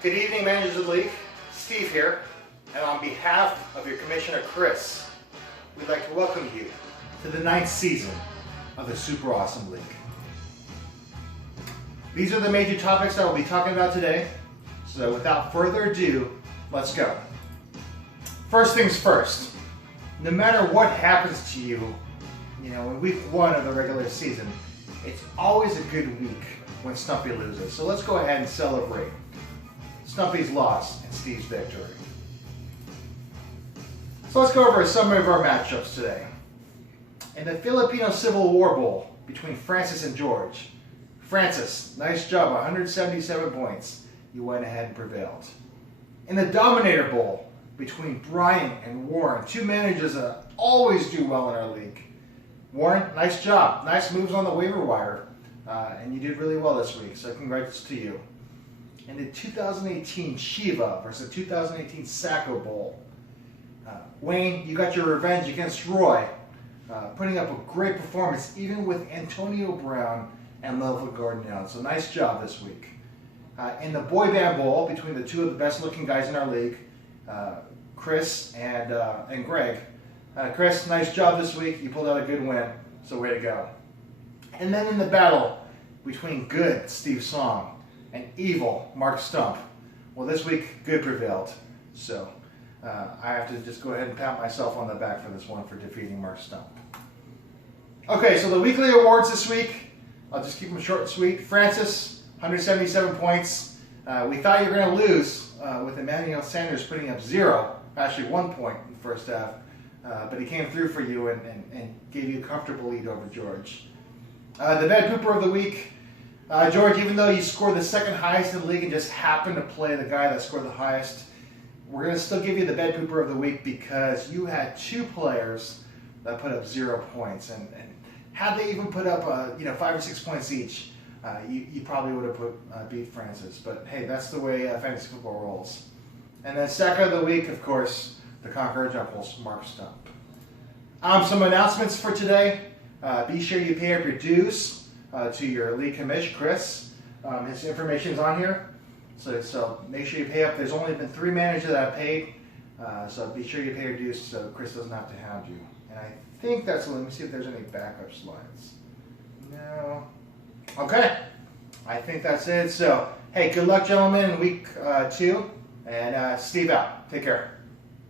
Good evening, managers of the league. Steve here, and on behalf of your commissioner, Chris, we'd like to welcome you to the 9th season of the Super Awesome League. These are the major topics that we'll be talking about today, so without further ado, let's go. First things first, no matter what happens to you, in week 1 of the regular season, it's always a good week when Stumpy loses. So let's go ahead and celebrate Stumpy's loss and Steve's victory. So let's go over a summary of our matchups today. In the Filipino Civil War Bowl between Francis and George, Francis, nice job, 177 points. You went ahead and prevailed. In the Dominator Bowl between Brian and Warren, two managers that always do well in our league. Warren, nice job. Nice moves on the waiver wire. And you did really well this week, so congrats to you. In the 2018 Shiva versus the 2018 Sacco Bowl, Wayne, you got your revenge against Roy, putting up a great performance even with Antonio Brown and Melville Gordon out. So nice job this week. In the Boy Band Bowl between the two of the best looking guys in our league, Chris and Greg. Chris, nice job this week. You pulled out a good win, so way to go. And then in the battle between good Steve Song and evil Mark Stump, well, this week good prevailed. So I have to just go ahead and pat myself on the back for this one for defeating Mark Stump. Okay, so the weekly awards this week, I'll just keep them short and sweet. Francis, 177 points. We thought you were going to lose with Emmanuel Sanders putting up 0, actually 1 point in the first half. But he came through for you and gave you a comfortable lead over George. The Bad Pooper of the Week, George, even though you scored the second highest in the league and just happened to play the guy that scored the highest, we're going to still give you the Bad Pooper of the Week because you had 2 players that put up 0 points. And had they even put up 5 or 6 points each, you probably would have beat Francis. But hey, that's the way fantasy football rolls. And then Sacker of the Week, of course, the Conqueror Jumples, Mark Stump. Some announcements for today. Be sure you pay up your dues to your league commish, Chris. His information is on here. So make sure you pay up. There's only been 3 managers that have paid. So be sure you pay your dues so Chris doesn't have to hound you. And I think that's it. Let me see if there's any backup slides. No. Okay. I think that's it. So, hey, good luck, gentlemen, in week 2. And Steve out. Take care.